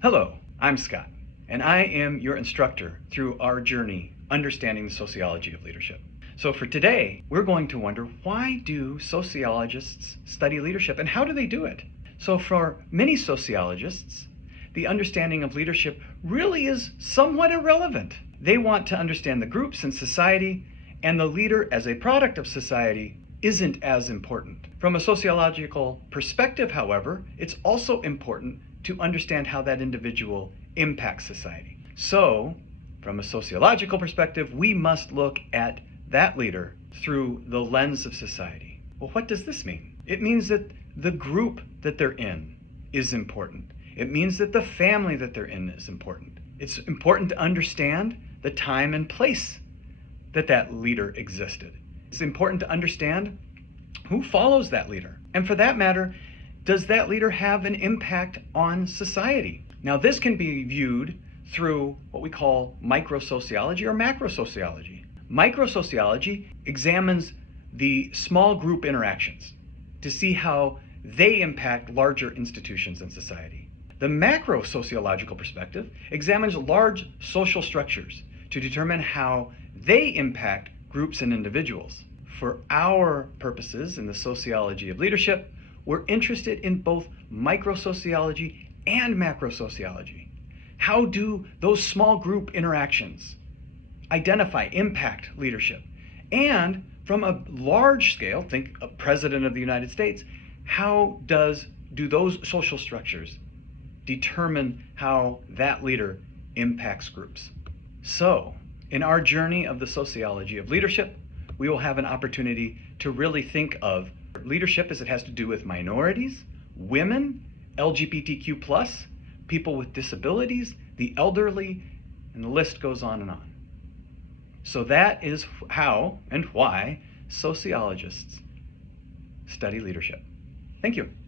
Hello, I'm Scott, and I am your instructor through our journey understanding the sociology of leadership. So for today, we're going to wonder, why do sociologists study leadership and how do they do it? So for many sociologists, the understanding of leadership really is somewhat irrelevant. They want to understand the groups in society, and the leader as a product of society isn't as important. From a sociological perspective, however, it's also important to understand how that individual impacts society. So, from a sociological perspective, we must look at that leader through the lens of society. Well, what does this mean? It means that the group that they're in is important. It means that the family that they're in is important. It's important to understand the time and place that that leader existed. It's important to understand who follows that leader. And for that matter, does that leader have an impact on society? Now, this can be viewed through what we call microsociology or macrosociology. Microsociology examines the small group interactions to see how they impact larger institutions in society. The macro-sociological perspective examines large social structures to determine how they impact groups and individuals. For our purposes in the sociology of leadership, we're interested in both microsociology and macrosociology. How do those small group interactions identify, impact leadership? And from a large scale, think a president of the United States, how do those social structures determine how that leader impacts groups? So, in our journey of the sociology of leadership, we will have an opportunity to really think of leadership as it has to do with minorities, women, LGBTQ+, people with disabilities, the elderly, and the list goes on and on. So that is how and why sociologists study leadership. Thank you.